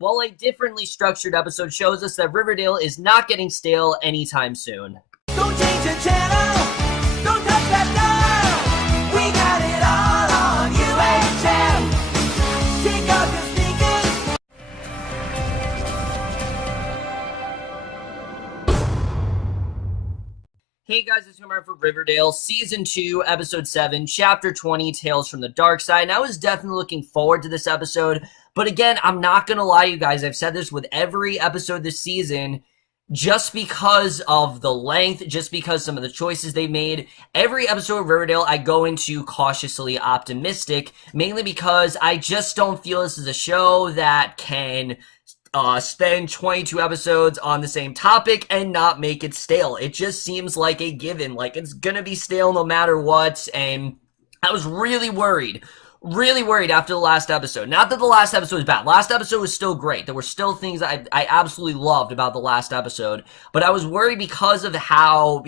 While a differently structured episode shows us that Riverdale is not getting stale anytime soon. Don't change the channel, don't touch that dial. We got it all on UHM. Take off your sneakers. Hey guys, it's Reinhart for Riverdale, Season 2, Episode 7, Chapter 20, Tales from the Darkside. And I was definitely looking forward to this episode, but again, I'm not gonna lie to you guys, I've said this with every episode this season, just because of the length, just because some of the choices they made, every episode of Riverdale I go into cautiously optimistic, mainly because I just don't feel this is a show that can spend 22 episodes on the same topic and not make it stale. It just seems like a given, like it's gonna be stale no matter what, and I was really worried after the last episode. Not that the last episode was bad. Last episode was still great. There were still things I absolutely loved about the last episode. But I was worried because of how,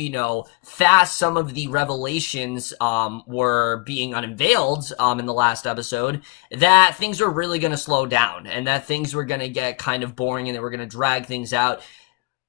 fast some of the revelations were being unveiled in the last episode, that things were really going to slow down. And that things were going to get kind of boring and they were going to drag things out.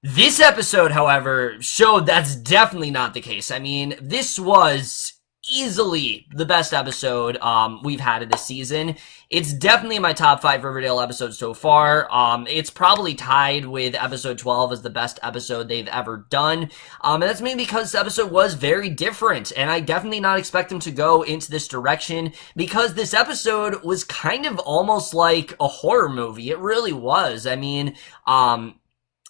This episode, however, showed that's definitely not the case. I mean, this was easily the best episode we've had of this season. It's definitely in my top 5 Riverdale episodes so far. It's probably tied with episode 12 as the best episode they've ever done. And that's mainly because this episode was very different, and I definitely not expect them to go into this direction, because this episode was kind of almost like a horror movie. It really was. I mean,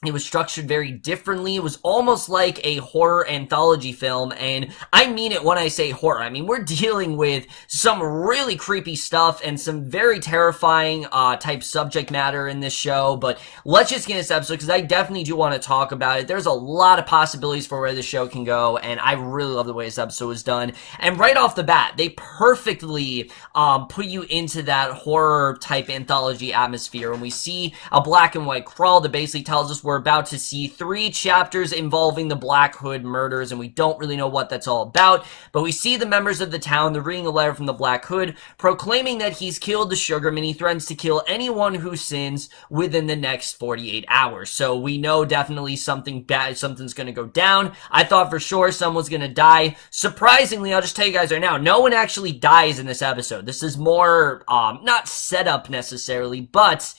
it was structured very differently. It was almost like a horror anthology film, and I mean it when I say horror. I mean, we're dealing with some really creepy stuff and some very terrifying type subject matter in this show, but let's just get into this episode, because I definitely do want to talk about it. There's a lot of possibilities for where the show can go, and I really love the way this episode was done. And right off the bat, they perfectly put you into that horror type anthology atmosphere, and we see a black and white crawl that basically tells us we're about to see 3 chapters involving the Black Hood murders, and we don't really know what that's all about, but we see the members of the town, they're reading a letter from the Black Hood proclaiming that he's killed the Sugarman. He threatens to kill anyone who sins within the next 48 hours. So we know definitely something bad, something's gonna go down. I thought for sure someone's gonna die. Surprisingly, I'll just tell you guys right now, no one actually dies in this episode. This is more, not set up necessarily, but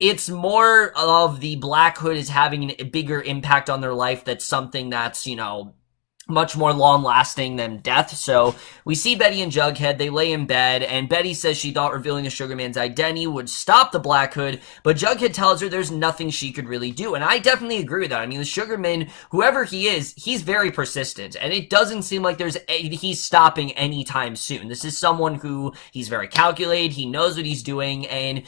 it's more of the Black Hood is having a bigger impact on their life. That's something that's, much more long-lasting than death. So we see Betty and Jughead. They lay in bed, and Betty says she thought revealing the Sugarman's identity would stop the Black Hood, but Jughead tells her there's nothing she could really do, and I definitely agree with that. I mean, the Sugarman, whoever he is, he's very persistent, and it doesn't seem like he's stopping anytime soon. This is someone who, he's very calculated, he knows what he's doing, and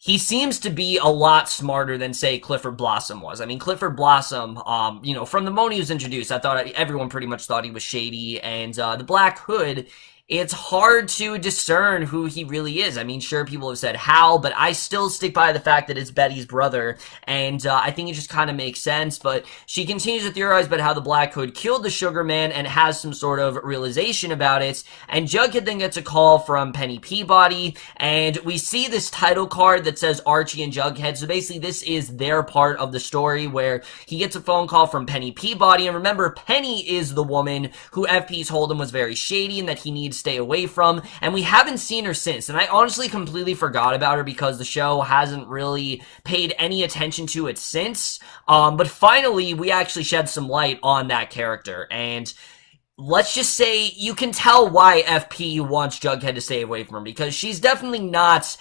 he seems to be a lot smarter than, say, Clifford Blossom was. I mean, Clifford Blossom, from the moment he was introduced, I thought everyone pretty much thought he was shady, and the Black Hood, it's hard to discern who he really is. I mean, sure, people have said Hal, but I still stick by the fact that it's Betty's brother, and I think it just kind of makes sense. But she continues to theorize about how the Black Hood killed the Sugarman and has some sort of realization about it, and Jughead then gets a call from Penny Peabody, and we see this title card that says Archie and Jughead. So basically, this is their part of the story, where he gets a phone call from Penny Peabody, and remember, Penny is the woman who FP told him was very shady and that he needs stay away from, and we haven't seen her since, and I honestly completely forgot about her because the show hasn't really paid any attention to it since, but finally we actually shed some light on that character, and let's just say you can tell why FP wants Jughead to stay away from her, because she's definitely not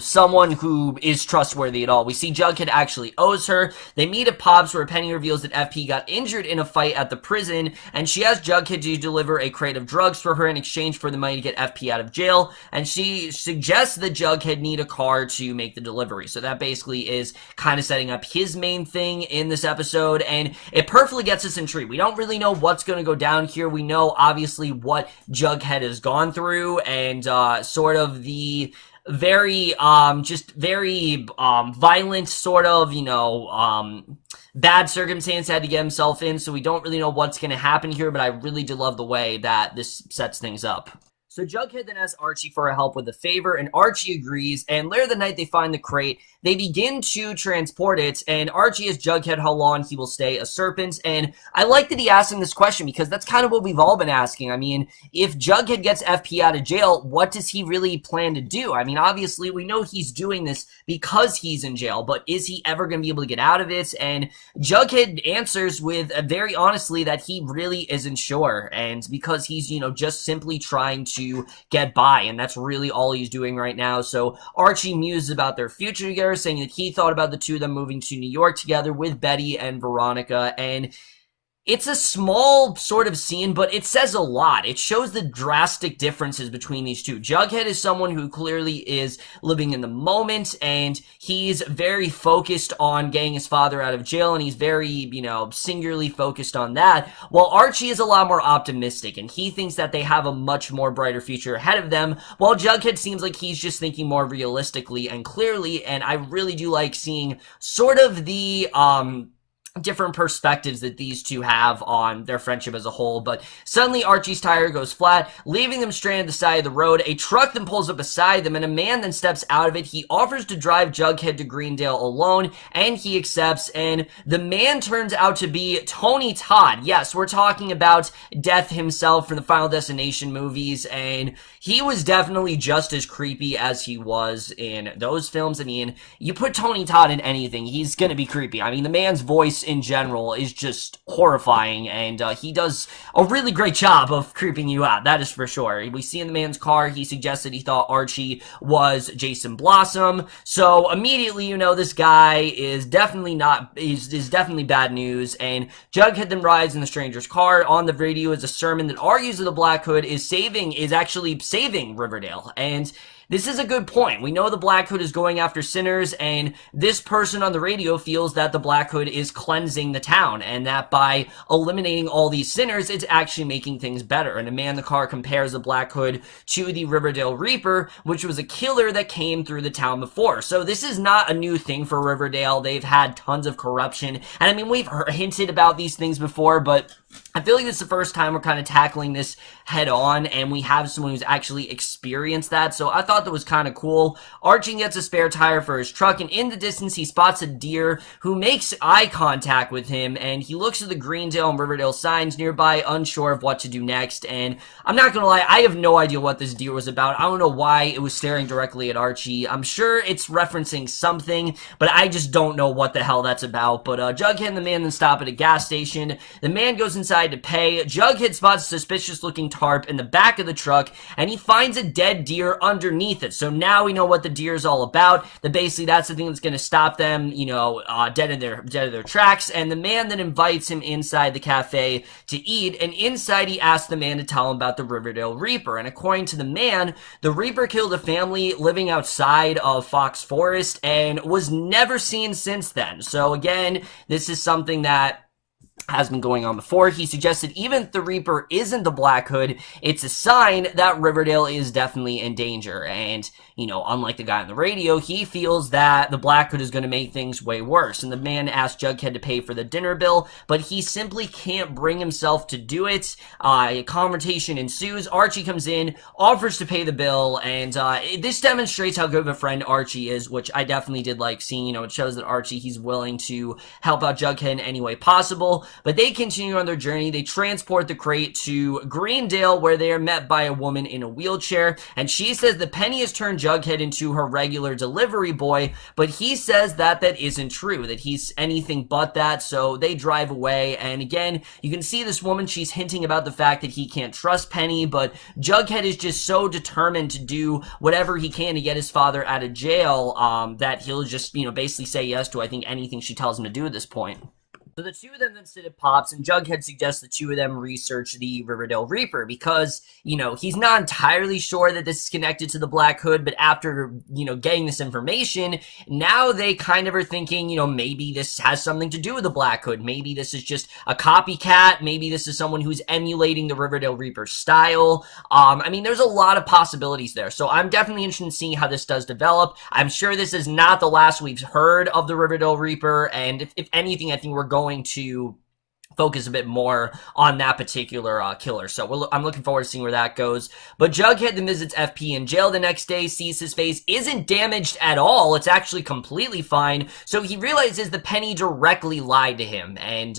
someone who is trustworthy at all. We see Jughead actually owes her. They meet at Pop's, where Penny reveals that FP got injured in a fight at the prison, and she asks Jughead to deliver a crate of drugs for her in exchange for the money to get FP out of jail, and she suggests that Jughead need a car to make the delivery. So that basically is kind of setting up his main thing in this episode, and it perfectly gets us intrigued. We don't really know what's going to go down here. We know, obviously, what Jughead has gone through, and sort of the very violent sort of, bad circumstance had to get himself in, so we don't really know what's going to happen here, but I really do love the way that this sets things up. So Jughead then asks Archie for help with a favor, and Archie agrees, and later the night they find the crate. They begin to transport it, and Archie asks Jughead how long he will stay a serpent, and I like that he asked him this question because that's kind of what we've all been asking. I mean, if Jughead gets FP out of jail, what does he really plan to do? I mean, obviously, we know he's doing this because he's in jail, but is he ever going to be able to get out of it? And Jughead answers with very honestly that he really isn't sure, and because he's, just simply trying to get by, and that's really all he's doing right now. So Archie muses about their future together, saying that he thought about the two of them moving to New York together with Betty and Veronica, and it's a small sort of scene, but it says a lot. It shows the drastic differences between these two. Jughead is someone who clearly is living in the moment, and he's very focused on getting his father out of jail, and he's very, singularly focused on that, while Archie is a lot more optimistic, and he thinks that they have a much more brighter future ahead of them, while Jughead seems like he's just thinking more realistically and clearly, and I really do like seeing sort of the, different perspectives that these two have on their friendship as a whole. But suddenly Archie's tire goes flat, leaving them stranded at the side of the road. A truck then pulls up beside them, and a man then steps out of it. He offers to drive Jughead to Greendale alone, and he accepts, and the man turns out to be Tony Todd. Yes, we're talking about Death himself from the Final Destination movies, and he was definitely just as creepy as he was in those films. I mean, you put Tony Todd in anything, he's gonna be creepy. I mean, the man's voice in general is just horrifying, and he does a really great job of creeping you out, that is for sure. We see in the man's car, he suggested he thought Archie was Jason Blossom, so immediately, this guy is definitely is definitely bad news, and Jughead then rides in the stranger's car. On the radio is a sermon that argues that the Black Hood is actually saving Riverdale, and this is a good point. We know the Black Hood is going after sinners, and this person on the radio feels that the Black Hood is cleansing the town, and that by eliminating all these sinners, it's actually making things better. And a man in the car compares the Black Hood to the Riverdale Reaper, which was a killer that came through the town before. So this is not a new thing for Riverdale. They've had tons of corruption, and I mean, we've hinted about these things before, but I feel like this is the first time we're kind of tackling this head on, and we have someone who's actually experienced that, so I thought that was kind of cool. Archie gets a spare tire for his truck, and in the distance he spots a deer who makes eye contact with him, and he looks at the Greendale and Riverdale signs nearby, unsure of what to do next. And I'm not gonna lie, I have no idea what this deer was about. I don't know why it was staring directly at Archie. I'm sure it's referencing something, but I just don't know what the hell that's about. But Jughead and the man then stop at a gas station. The man goes inside to pay. Jughead spots a suspicious looking tarp in the back of the truck, and he finds a dead deer underneath it. So now we know what the deer is all about. That basically that's the thing that's going to stop them, dead in their tracks. And the man then invites him inside the cafe to eat, and inside he asks the man to tell him about the Riverdale Reaper. And according to the man, the Reaper killed a family living outside of Fox Forest and was never seen since then. So again, this is something that has been going on before. He suggested even if the Reaper isn't the Black Hood, it's a sign that Riverdale is definitely in danger. And, unlike the guy on the radio, he feels that the Black Hood is going to make things way worse. And the man asked Jughead to pay for the dinner bill, but he simply can't bring himself to do it. A confrontation ensues. Archie comes in, offers to pay the bill, and this demonstrates how good of a friend Archie is, which I definitely did like seeing. It shows that Archie, he's willing to help out Jughead in any way possible. But they continue on their journey. They transport the crate to Greendale, where they are met by a woman in a wheelchair, and she says that Penny has turned Jughead into her regular delivery boy, but he says that isn't true, that he's anything but that. So they drive away, and again, you can see this woman, she's hinting about the fact that he can't trust Penny, but Jughead is just so determined to do whatever he can to get his father out of jail, that he'll just, basically say yes to, I think, anything she tells him to do at this point. So the two of them then sit at Pops, and Jughead suggests the two of them research the Riverdale Reaper because, he's not entirely sure that this is connected to the Black Hood, but after, getting this information, now they kind of are thinking, maybe this has something to do with the Black Hood. Maybe this is just a copycat. Maybe this is someone who's emulating the Riverdale Reaper style. There's a lot of possibilities there. So I'm definitely interested in seeing how this does develop. I'm sure this is not the last we've heard of the Riverdale Reaper, and if anything, I think we're going to focus a bit more on that particular killer. So I'm looking forward to seeing where that goes. But Jughead then visits FP in jail the next day, sees his face isn't damaged at all. It's actually completely fine. So he realizes that Penny directly lied to him, and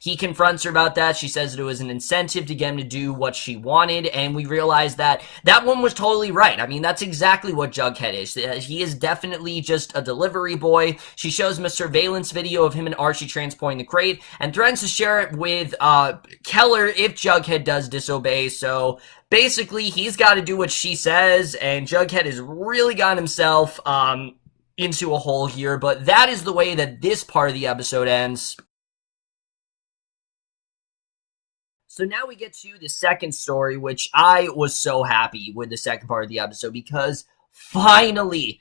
he confronts her about that. She says that it was an incentive to get him to do what she wanted, and we realize that that one was totally right. I mean, that's exactly what Jughead is. He is definitely just a delivery boy. She shows him a surveillance video of him and Archie transporting the crate, and threatens to share it with Keller if Jughead does disobey. So basically, he's got to do what she says, and Jughead has really gotten himself into a hole here. But that is the way that this part of the episode ends. So now we get to the second story, which I was so happy with the second part of the episode, because finally,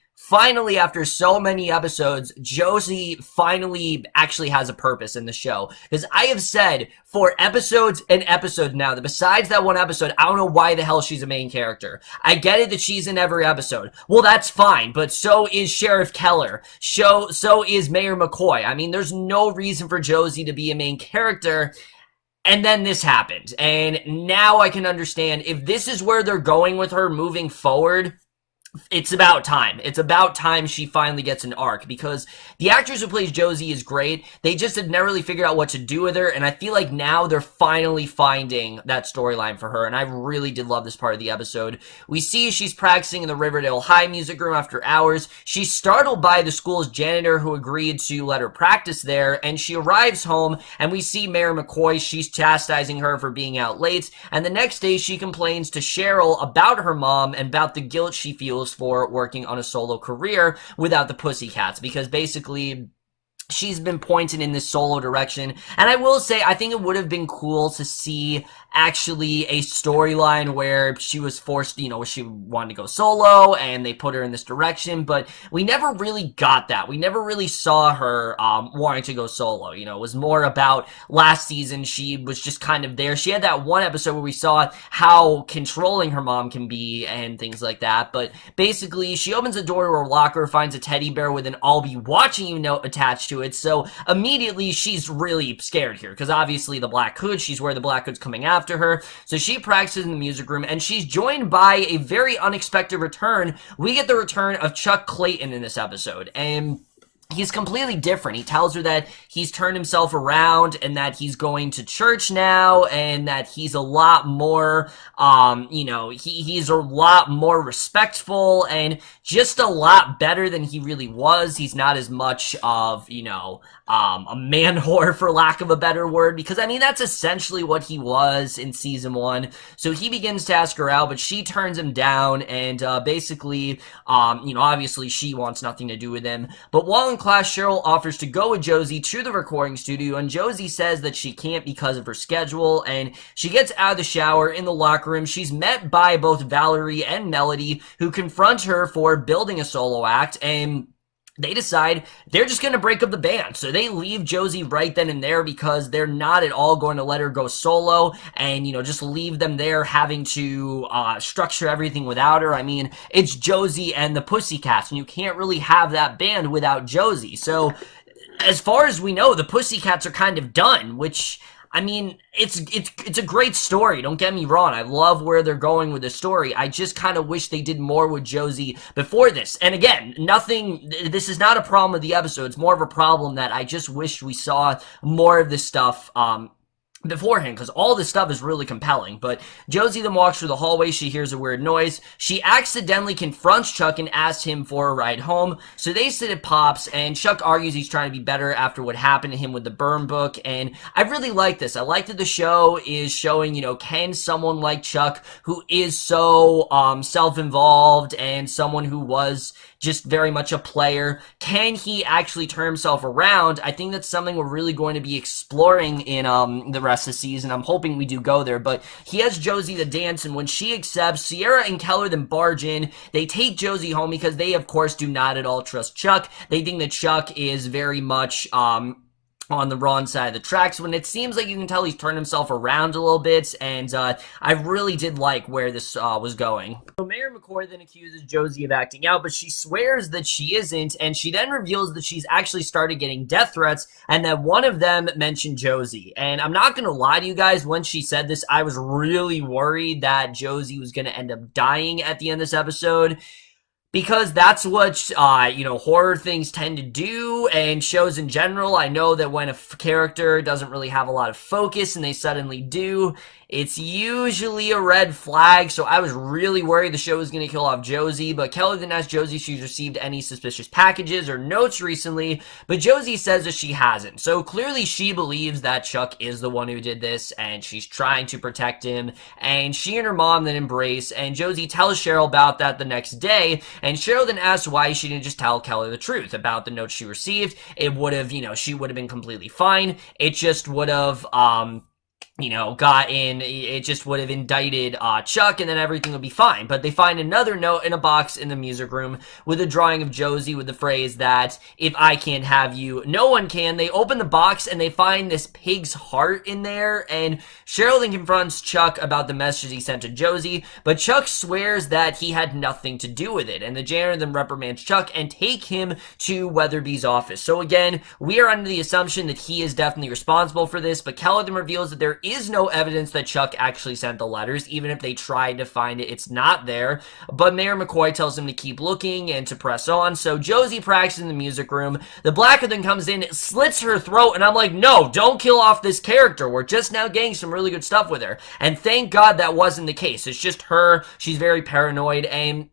after so many episodes, Josie finally actually has a purpose in the show. Because I have said for episodes and episodes now that besides that one episode, I don't know why the hell she's a main character. I get it that she's in every episode. Well, that's fine, but so is Sheriff Keller. So is Mayor McCoy. I mean, there's no reason for Josie to be a main character. And then this happened. And now I can understand if this is where they're going with her moving forward. It's about time. It's about time she finally gets an arc, because the actress who plays Josie is great. They just had never really figured out what to do with her, and I feel like now they're finally finding that storyline for her, and I really did love this part of the episode. We see she's practicing in the Riverdale High music room after hours. She's startled by the school's janitor who agreed to let her practice there, and she arrives home, and we see Mayor McCoy. She's chastising her for being out late, and the next day she complains to Cheryl about her mom and about the guilt she feels for working on a solo career without the Pussycats, because basically she's been pointed in this solo direction. And I will say, I think it would have been cool to see actually a storyline where she was forced, you know, she wanted to go solo and they put her in this direction, but we never really got that. We never really saw her wanting to go solo. You know, it was more about last season. She was just kind of there. She had that one episode where we saw how controlling her mom can be and things like that, but basically she opens the door to her locker, finds a teddy bear with an "I'll be watching you" note attached to it. So immediately she's really scared here, because obviously the Black Hood, she's where the Black Hood's coming after her. So she practices in the music room, and she's joined by a very unexpected return. We get the return of Chuck Clayton in this episode, and he's completely different. He tells her that he's turned himself around and that he's going to church now, and that he's a lot more, you know, he's a lot more respectful and just a lot better than he really was. He's not as much of, you know, a man whore, for lack of a better word, because I mean that's essentially what he was in season 1. So he begins to ask her out, but she turns him down, and basically, you know, obviously she wants nothing to do with him. But while in class, Cheryl offers to go with Josie to the recording studio, and Josie says that she can't because of her schedule, and she gets out of the shower. In the locker room, she's met by both Valerie and Melody, who confront her for building a solo act, and they decide they're just going to break up the band. So they leave Josie right then and there, because they're not at all going to let her go solo and, you know, just leave them there having to structure everything without her. I mean, it's Josie and the Pussycats, and you can't really have that band without Josie. So as far as we know, the Pussycats are kind of done, which, I mean, it's a great story, don't get me wrong. I love where they're going with the story. I just kind of wish they did more with Josie before this. And again, this is not a problem with the episode. It's more of a problem that I just wish we saw more of this stuff beforehand, because all this stuff is really compelling. But Josie then walks through the hallway. She hears a weird noise. She accidentally confronts Chuck and asks him for a ride home. So they sit at Pop's, and Chuck argues he's trying to be better after what happened to him with the burn book. And I really like this. I like that the show is showing, you know, can someone like Chuck, who is so self-involved and someone who was just very much a player, can he actually turn himself around? I think that's something we're really going to be exploring in the rest of the season. I'm hoping we do go there, but he has Josie to dance, and when she accepts, Sierra and Keller then barge in. They take Josie home because they, of course, do not at all trust Chuck. They think that Chuck is very much on the wrong side of the tracks when it seems like you can tell he's turned himself around a little bit, and I really did like where this was going. So Mayor McCoy then accuses Josie of acting out, but she swears that she isn't, and she then reveals that she's actually started getting death threats, and that one of them mentioned Josie. And I'm not gonna lie to you guys, when she said this, I was really worried that Josie was gonna end up dying at the end of this episode, because that's what, horror things tend to do, and shows in general. I know that when a character doesn't really have a lot of focus and they suddenly do, it's usually a red flag, so I was really worried the show was going to kill off Josie, but Kelly then asked Josie if she's received any suspicious packages or notes recently, but Josie says that she hasn't. So clearly she believes that Chuck is the one who did this, and she's trying to protect him, and she and her mom then embrace, and Josie tells Cheryl about that the next day, and Cheryl then asks why she didn't just tell Kelly the truth about the notes she received. It would have, she would have been completely fine. It just would have, it just would have indicted Chuck, and then everything would be fine. But they find another note in a box in the music room with a drawing of Josie with the phrase that, if I can't have you, no one can. They open the box and they find this pig's heart in there, and Cheryl then confronts Chuck about the message he sent to Josie, but Chuck swears that he had nothing to do with it, and the janitor then reprimands Chuck and take him to Weatherby's office. So again, we are under the assumption that he is definitely responsible for this, but Kelly then reveals that there is no evidence that Chuck actually sent the letters. Even if they tried to find it, it's not there. But Mayor McCoy tells him to keep looking and to press on. So Josie practices in the music room. The Black then comes in, slits her throat, and I'm like, no, don't kill off this character. We're just now getting some really good stuff with her. And thank God that wasn't the case. It's just her. She's very paranoid, and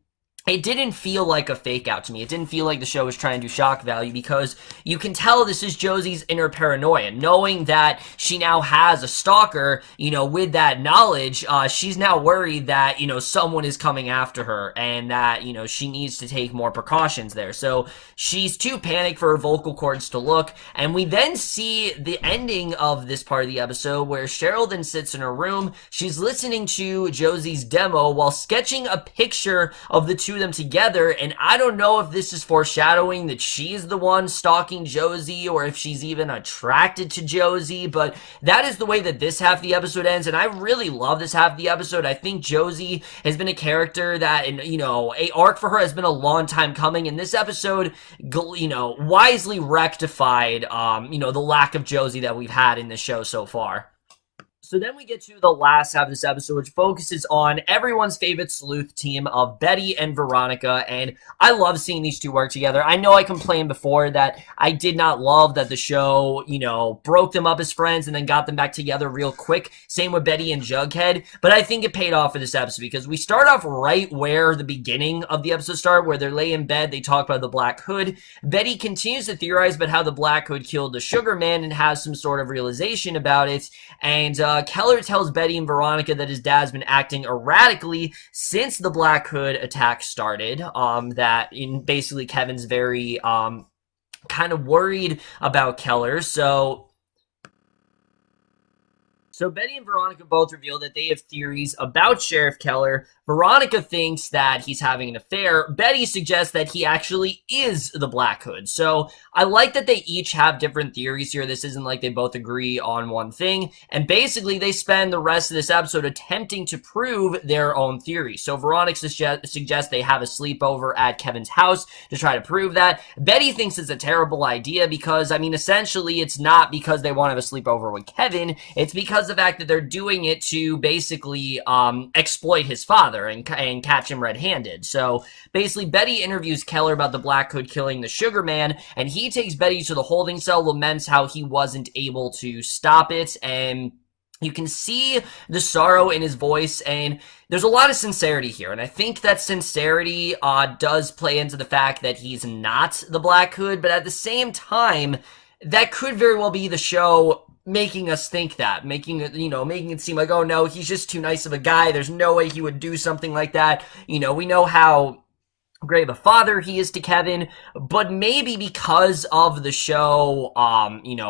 it didn't feel like a fake out to me. It didn't feel like the show was trying to do shock value, because you can tell this is Josie's inner paranoia. Knowing that she now has a stalker, with that knowledge, she's now worried that, someone is coming after her, and that, she needs to take more precautions there. So she's too panicked for her vocal cords to look, and we then see the ending of this part of the episode where Cheryl then sits in her room. She's listening to Josie's demo while sketching a picture of the two them together, and I don't know if this is foreshadowing that she's the one stalking Josie, or if she's even attracted to Josie, but that is the way that this half of the episode ends, and I really love this half of the episode. I think Josie has been a character that, a arc for her has been a long time coming, and this episode, wisely rectified, the lack of Josie that we've had in the show so far. So then we get to the last half of this episode, which focuses on everyone's favorite sleuth team of Betty and Veronica, and I love seeing these two work together. I know I complained before that I did not love that the show, broke them up as friends and then got them back together real quick. Same with Betty and Jughead, but I think it paid off for this episode, because we start off right where the beginning of the episode started, where they're laying in bed, they talk about the Black Hood. Betty continues to theorize about how the Black Hood killed the Sugar Man and has some sort of realization about it, and Keller tells Betty and Veronica that his dad's been acting erratically since the Black Hood attack started, that basically Kevin's very kind of worried about Keller. So Betty and Veronica both reveal that they have theories about Sheriff Keller. Veronica thinks that he's having an affair. Betty suggests that he actually is the Black Hood. So I like that they each have different theories here. This isn't like they both agree on one thing. And basically, they spend the rest of this episode attempting to prove their own theory. So Veronica suggests they have a sleepover at Kevin's house to try to prove that. Betty thinks it's a terrible idea because, essentially, it's not because they want to have a sleepover with Kevin. It's because of the fact that they're doing it to basically exploit his father and catch him red-handed. So basically, Betty interviews Keller about the Black Hood killing the Sugar Man, and he takes Betty to the holding cell, laments how he wasn't able to stop it, and you can see the sorrow in his voice, and there's a lot of sincerity here, and I think that sincerity does play into the fact that he's not the Black Hood, but at the same time, that could very well be the show making us think that, making it seem like, oh no, he's just too nice of a guy, there's no way he would do something like that. We know how great of a father he is to Kevin, but maybe because of the show,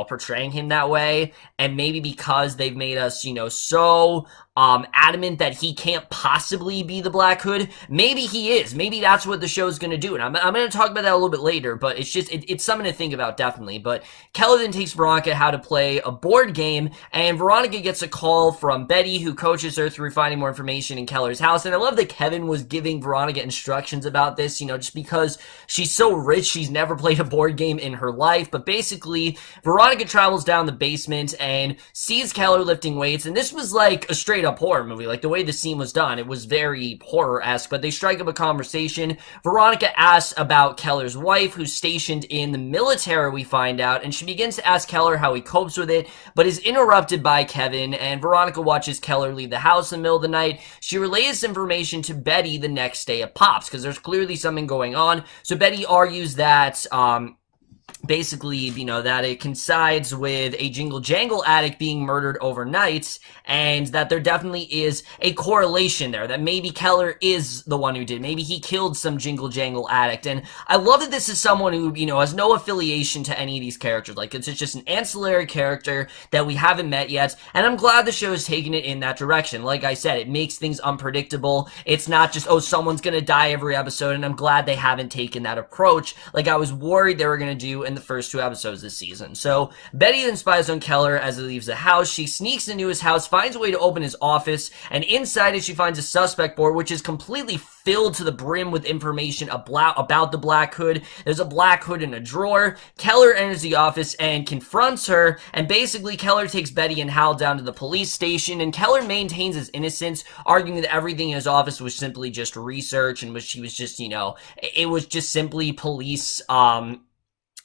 portraying him that way, and maybe because they've made us, so adamant that he can't possibly be the Black Hood. Maybe he is. Maybe that's what the show's gonna do, and I'm gonna talk about that a little bit later, but it's just, it's something to think about, definitely. But Keller then takes Veronica how to play a board game, and Veronica gets a call from Betty, who coaches her through finding more information in Keller's house. And I love that Kevin was giving Veronica instructions about this, just because she's so rich, she's never played a board game in her life. But basically, Veronica travels down the basement and sees Keller lifting weights, and this was like a straight up horror movie. Like, the way the scene was done, it was very horror-esque. But they strike up a conversation. Veronica asks about Keller's wife, who's stationed in the military, we find out, and she begins to ask Keller how he copes with it, but is interrupted by Kevin. And Veronica watches Keller leave the house in the middle of the night. She relays information to Betty the next day at Pops, because there's clearly something going on. So Betty argues that basically, that it coincides with a Jingle Jangle addict being murdered overnight, and that there definitely is a correlation there, that maybe Keller is the one who did. Maybe he killed some Jingle Jangle addict. And I love that this is someone who, has no affiliation to any of these characters. Like, it's just an ancillary character that we haven't met yet, and I'm glad the show is taking it in that direction. Like I said, it makes things unpredictable. It's not just, oh, someone's gonna die every episode, and I'm glad they haven't taken that approach like I was worried they were gonna do in the first 2 episodes this season. So Betty then spies on Keller as he leaves the house. She sneaks into his house, finds a way to open his office, and inside it she finds a suspect board, which is completely filled to the brim with information about the Black Hood. There's a Black Hood in a drawer. Keller enters the office and confronts her, and basically Keller takes Betty and Hal down to the police station, and Keller maintains his innocence, arguing that everything in his office was simply just research, and she was just, it was just simply police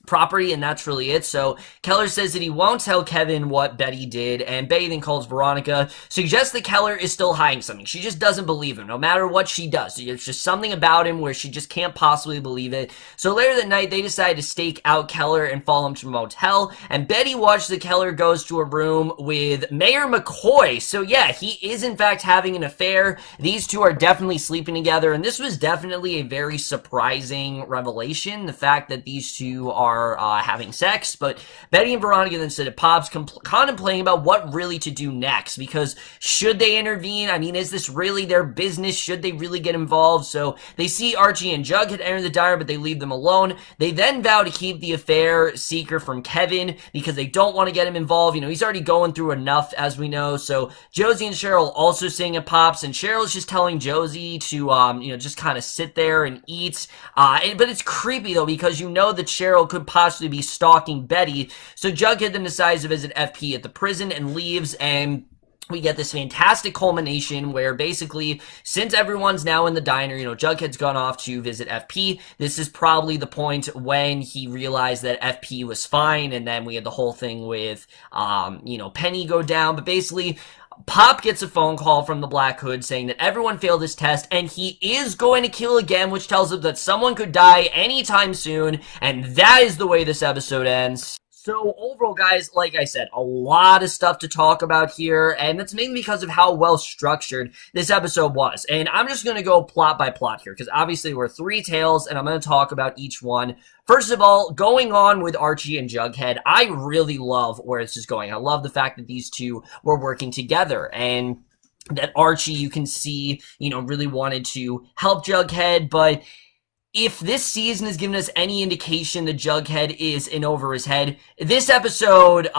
property, and that's really it. So Keller says that he won't tell Kevin what Betty did, and Betty then calls Veronica, suggests that Keller is still hiding something. She just doesn't believe him, no matter what she does. There's just something about him where she just can't possibly believe it. So later that night, they decide to stake out Keller and follow him to a motel, and Betty watches that Keller goes to a room with Mayor McCoy. So yeah, he is in fact having an affair. These two are definitely sleeping together, and this was definitely a very surprising revelation, the fact that these two are having sex. But Betty and Veronica then sit at Pops contemplating about what really to do next, because should they intervene? I mean, is this really their business? Should they really get involved? So they see Archie and Jughead enter the diner, but they leave them alone. They then vow to keep the affair secret from Kevin because they don't want to get him involved. He's already going through enough, as we know. So Josie and Cheryl also sing at Pops, and Cheryl's just telling Josie to just kind of sit there and eat. But it's creepy though, because that Cheryl could possibly be stalking Betty. So Jughead then decides to visit FP at the prison and leaves, and we get this fantastic culmination where basically, since everyone's now in the diner, Jughead's gone off to visit FP. This is probably the point when he realized that FP was fine, and then we had the whole thing with, Penny go down. But basically, Pop gets a phone call from the Black Hood saying that everyone failed his test and he is going to kill again, which tells him that someone could die anytime soon, and that is the way this episode ends. So overall, guys, like I said, a lot of stuff to talk about here, and that's mainly because of how well structured this episode was. And I'm just going to go plot by plot here, because obviously we're 3 tales, and I'm going to talk about each one. First of all, going on with Archie and Jughead, I really love where this is going. I love the fact that these two were working together, and that Archie, you can see, really wanted to help Jughead. But if this season has given us any indication that Jughead is in over his head, this episode,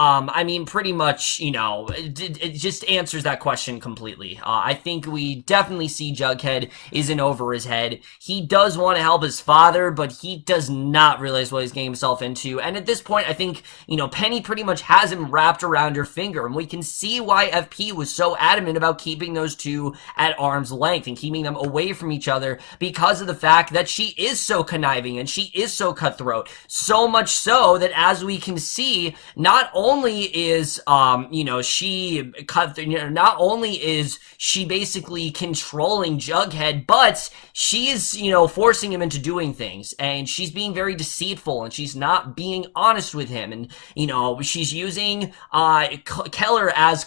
pretty much, it just answers that question completely. I think we definitely see Jughead is in over his head. He does want to help his father, but he does not realize what he's getting himself into. And at this point, I think, Penny pretty much has him wrapped around her finger, and we can see why FP was so adamant about keeping those two at arm's length and keeping them away from each other, because of the fact that she is so conniving and she is so cutthroat. So much so that, as we can see, not only is she basically controlling Jughead, but she's forcing him into doing things, and she's being very deceitful, and she's not being honest with him, and she's using Keller as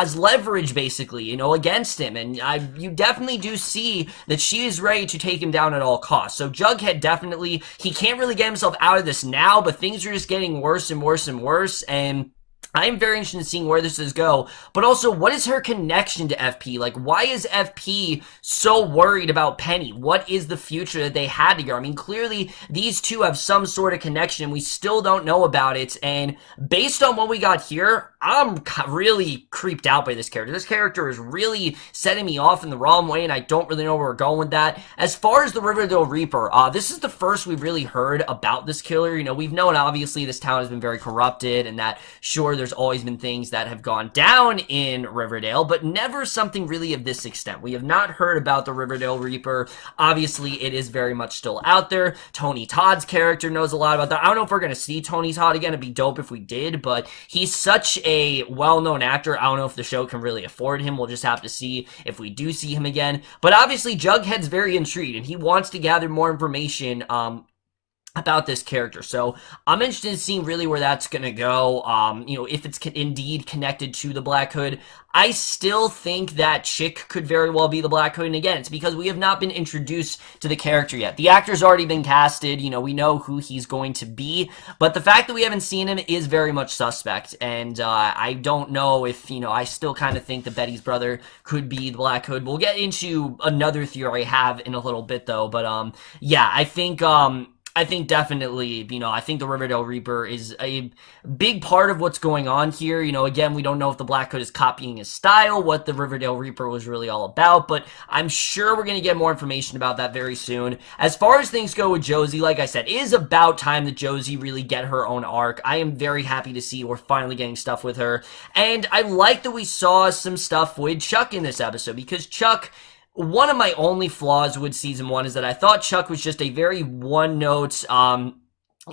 as leverage, basically, against him. And you definitely do see that she is ready to take him down at all costs. So Jughead definitely, he can't really get himself out of this now, but things are just getting worse and worse and worse. And I'm very interested in seeing where this is go, but also, what is her connection to FP? Like, why is FP so worried about Penny? What is the future that they had together? I mean, clearly, these two have some sort of connection, and we still don't know about it, and based on what we got here, I'm really creeped out by this character. This character is really setting me off in the wrong way, and I don't really know where we're going with that. As far as the Riverdale Reaper, this is the first we've really heard about this killer. You know, we've known, obviously, this town has been very corrupted, and that, sure, there's always been things that have gone down in Riverdale, but never something really of this extent. We have not heard about the Riverdale Reaper. Obviously, it is very much still out there. Tony Todd's character knows a lot about that. I don't know if we're going to see Tony Todd again. It'd be dope if we did, but he's such a well-known actor. I don't know if the show can really afford him. We'll just have to see if we do see him again. But obviously, Jughead's very intrigued, and he wants to gather more information about this character. So I'm interested in seeing really where that's gonna go. You know, if it's indeed connected to the Black Hood. I still think that Chick could very well be the Black Hood, and again, it's because we have not been introduced to the character yet. The actor's already been casted, you know, we know who he's going to be, but the fact that we haven't seen him is very much suspect, and I don't know if, you know, I still kind of think that Betty's brother could be the Black Hood. We'll get into another theory I have in a little bit, though, but yeah, I think definitely, you know, I think the Riverdale Reaper is a big part of what's going on here. You know, again, we don't know if the Black Hood is copying his style, what the Riverdale Reaper was really all about, but I'm sure we're going to get more information about that very soon. As far as things go with Josie, like I said, it is about time that Josie really get her own arc. I am very happy to see we're finally getting stuff with her, and I like that we saw some stuff with Chuck in this episode, because Chuck... One of my only flaws with season 1 is that I thought Chuck was just a very one-note,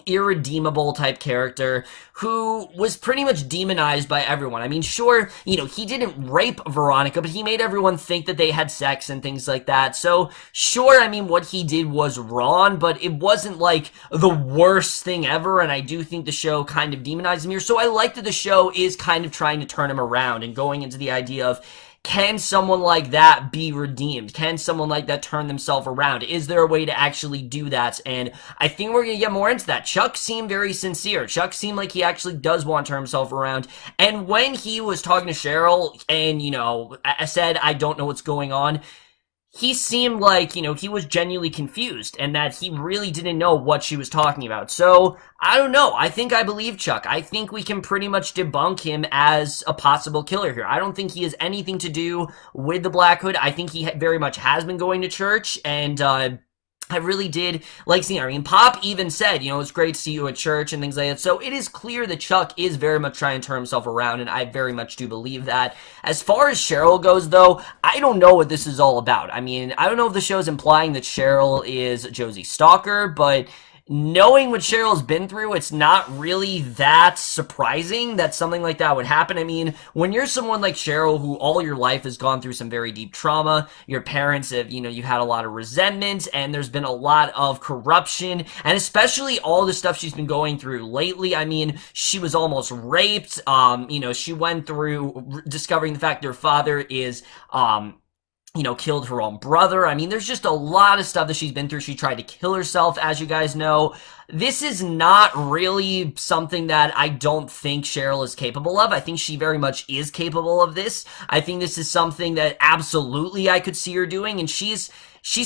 irredeemable type character who was pretty much demonized by everyone. I mean, sure, you know, he didn't rape Veronica, but he made everyone think that they had sex and things like that. So, sure, I mean, what he did was wrong, but it wasn't like the worst thing ever, and I do think the show kind of demonized him here. So I like that the show is kind of trying to turn him around and going into the idea of, can someone like that be redeemed? Can someone like that turn themselves around? Is there a way to actually do that? And I think we're going to get more into that. Chuck seemed very sincere. Chuck seemed like he actually does want to turn himself around. And when he was talking to Cheryl and, you know, I said, I don't know what's going on, he seemed like, you know, he was genuinely confused and that he really didn't know what she was talking about. So, I don't know. I think I believe Chuck. I think we can pretty much debunk him as a possible killer here. I don't think he has anything to do with the Black Hood. I think he very much has been going to church, and I really did like seeing her. I mean, Pop even said, you know, it's great to see you at church and things like that. So it is clear that Chuck is very much trying to turn himself around, and I very much do believe that. As far as Cheryl goes, though, I don't know what this is all about. I mean, I don't know if the show's implying that Cheryl is Josie's stalker, but knowing what Cheryl's been through, it's not really that surprising that something like that would happen. I mean, when you're someone like Cheryl, who all your life has gone through some very deep trauma, your parents have, you know, you had a lot of resentment, and there's been a lot of corruption, and especially all the stuff she's been going through lately. I mean, she was almost raped, you know, she went through discovering the fact that her father is, you know, killed her own brother. I mean, there's just a lot of stuff that she's been through. She tried to kill herself, as you guys know. This is not really something that I don't think Cheryl is capable of. I think she very much is capable of this. I think this is something that absolutely I could see her doing, and she's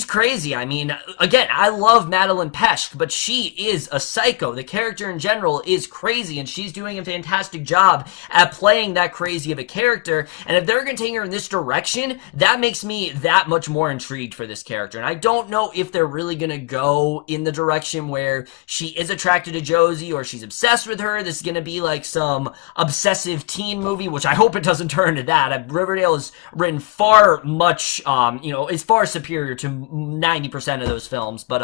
crazy. I mean, again, I love Madelaine Petsch, but she is a psycho. The character in general is crazy, and she's doing a fantastic job at playing that crazy of a character. And if they're going to take her in this direction, that makes me that much more intrigued for this character. And I don't know if they're really going to go in the direction where she is attracted to Josie or she's obsessed with her. This is going to be like some obsessive teen movie, which I hope it doesn't turn to that. Riverdale is written far much, you know, is far superior to 90% of those films, but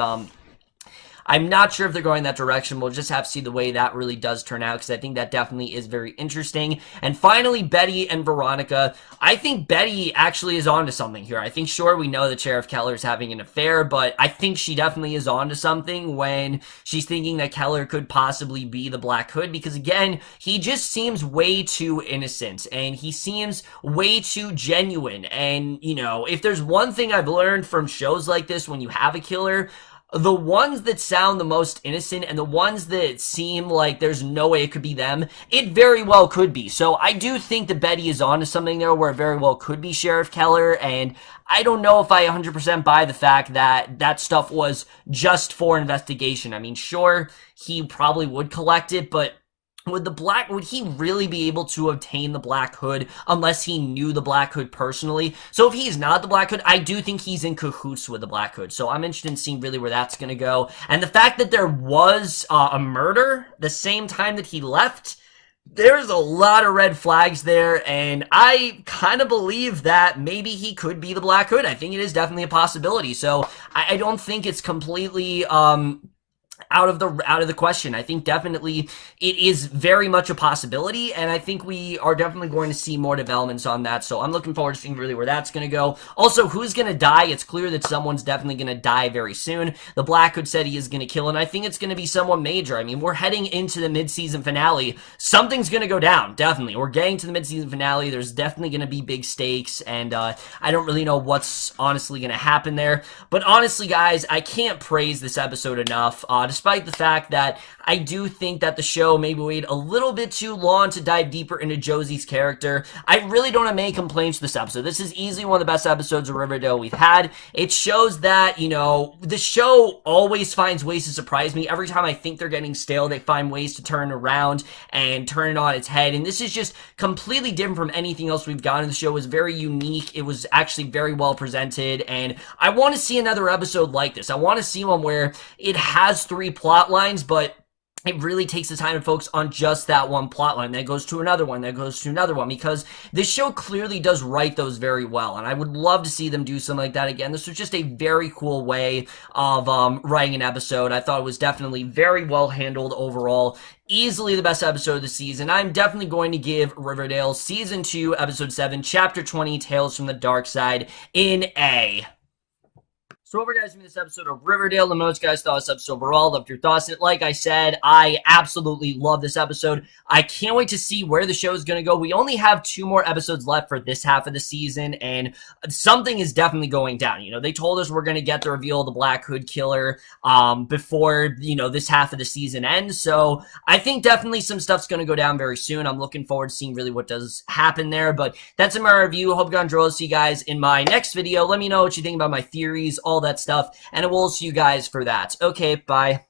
I'm not sure if they're going that direction. We'll just have to see the way that really does turn out, because I think that definitely is very interesting. And finally, Betty and Veronica. I think Betty actually is onto something here. I think, sure, we know that Sheriff Keller is having an affair, but I think she definitely is onto something when she's thinking that Keller could possibly be the Black Hood, because, again, he just seems way too innocent, and he seems way too genuine. And, you know, if there's one thing I've learned from shows like this, when you have a killer, the ones that sound the most innocent and the ones that seem like there's no way it could be them, it very well could be. So I do think that Betty is onto something there where it very well could be Sheriff Keller, and I don't know if I 100% buy the fact that that stuff was just for investigation. I mean, sure, he probably would collect it, but would he really be able to obtain the Black Hood unless he knew the Black Hood personally? So if he's not the Black Hood, I do think he's in cahoots with the Black Hood. So I'm interested in seeing really where that's going to go. And the fact that there was a murder the same time that he left, there's a lot of red flags there, and I kind of believe that maybe he could be the Black Hood. I think it is definitely a possibility. So I don't think it's completely out of the question. I think definitely it is very much a possibility, and I think we are definitely going to see more developments on that. So I'm looking forward to seeing really where that's going to go. Also, who's going to die? It's clear that someone's definitely going to die very soon. The Black Hood said he is going to kill, and I think it's going to be someone major. I mean, we're heading into the mid-season finale. Something's going to go down, definitely. We're getting to the mid-season finale. There's definitely going to be big stakes, and I don't really know what's honestly going to happen there. But honestly, guys, I can't praise this episode enough. Despite the fact that I do think that the show maybe waited a little bit too long to dive deeper into Josie's character, I really don't have many complaints with this episode. This is easily one of the best episodes of Riverdale we've had. It shows that, you know, the show always finds ways to surprise me. Every time I think they're getting stale, they find ways to turn around and turn it on its head. And this is just completely different from anything else we've gotten. The show was very unique. It was actually very well presented. And I want to see another episode like this. I want to see one where it has 3 plot lines, but it really takes the time to focus on just that one plot line. That goes to another one, that goes to another one, because this show clearly does write those very well, and I would love to see them do something like that again. This was just a very cool way of writing an episode. I thought it was definitely very well handled overall. Easily the best episode of the season. I'm definitely going to give Riverdale Season 2, Episode 7, Chapter 20, Tales from the Darkside, an A. So over, guys, in this episode of Riverdale, let me know what you guys thought of this episode overall. Loved your thoughts on it. Like I said, I absolutely love this episode. I can't wait to see where the show is going to go. We only have 2 more episodes left for this half of the season, and something is definitely going down. You know, they told us we're going to get the reveal of the Black Hood Killer before, you know, this half of the season ends. So I think definitely some stuff's going to go down very soon. I'm looking forward to seeing really what does happen there. But that's in my review. Hope you got enjoyed. See you guys in my next video. Let me know what you think about my theories, all that stuff, and I will see you guys for that. Okay, bye.